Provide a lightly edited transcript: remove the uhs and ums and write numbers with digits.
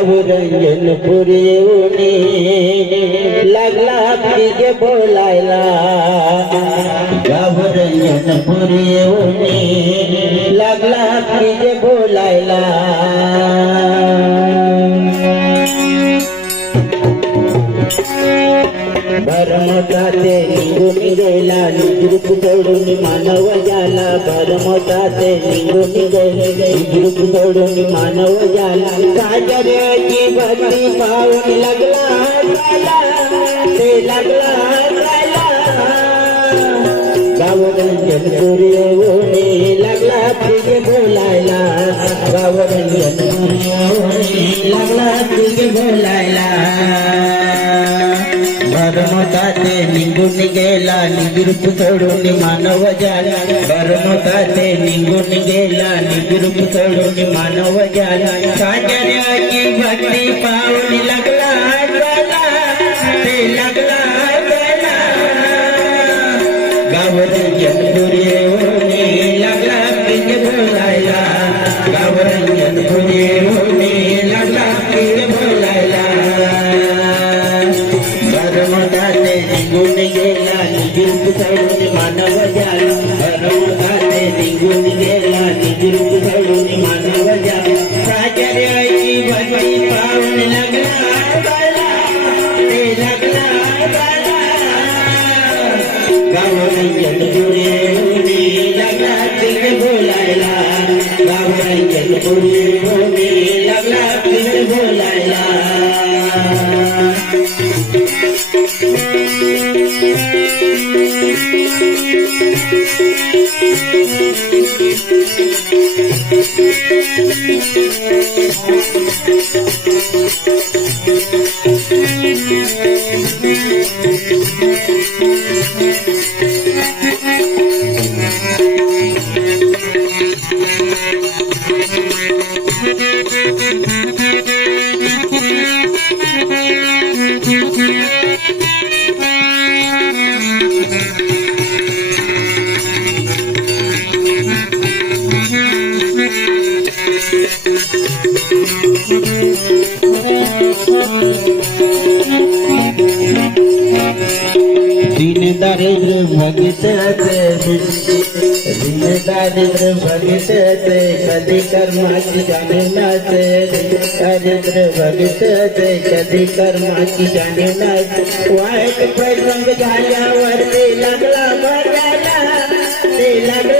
गावरंजनपुरी येऊनी लागला पिजे बोलायला गावरंजनपुरी येऊनी लागला पिजे बोलायला भरमताते निघून गेला निजरूप सोडून मानव झाला भरमताते निघून गेले निजरूप सोडून मानव झाला सागराची भक्ती पाहून लागला ते लागला गावरंजनपुरी येऊनी लागला पिजे बोलायला गावरंजनपुरी येऊनी लागला पिजे बोलायला भरमताते निघून गेला निजरूप सोडून मानव झाला भरमताते निघून गेला निजरूप सोडून मानव झाला सागराची भक्ती पाहून लागला ते लागला गावरंजनपुरी येऊनी लागला पिजे बोलायला गावरंजनपुरी येऊनी लागला पिजे बोलायला भरमताते निघून गेला निजरूप सोडून मानव झाला भरमताते निघून गेला निजरूप सोडून मानव झाला सागराची भक्ती पाहून लागला ते लागला गावरंजनपुरी येऊनी लागला पिजे बोलायला गावरंजनपुरी येऊनी लागला पिजे बोलायला दिन दारिद्र भगीते कधी कर्माची जाणीव नसे दारिद्र भगीते कधी कर्माची जाणीव नसे वाईट प्रसंग झाल्यावर ते लागला बघायला ते लागला